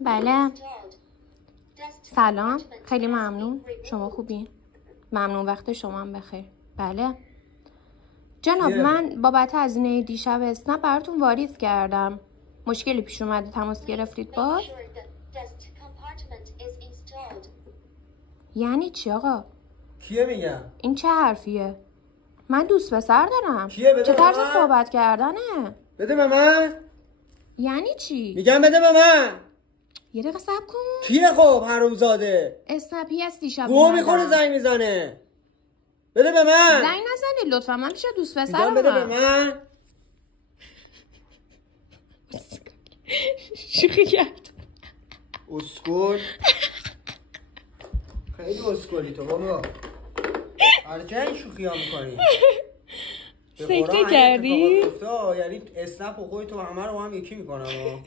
بله. سلام، خیلی ممنون. شما خوبین؟ ممنون، وقت شما هم بخیر. بله جناب، من بابت هزینه دیشب اسنپ براتون واریز کردم. مشکلی پیش اومده تماس گرفتید باز؟ یعنی چی آقا؟ کیه میگم؟ این چه حرفیه؟ من دوست پسر دارم. کیه؟ بده چه طرز من؟ صحبت کردنه؟ بده به من. یعنی چی؟ میگم بده به من. یه دقیقه صبر کن. کیه خب حرومزاده؟ اسنپی هست دیشب گوه میخوره زنگ میزنه. بده به من. زنگ نزنید لطفا، من پیش دوست پسرم. میگم بده به من. شوخی کرد. اسکول. خیلی اسکولی تو بابا. هرچه این شوخی ها میکنی. سکته کردی؟ یعنی اسنپ و خودتو همه رو هم یکی میکنم.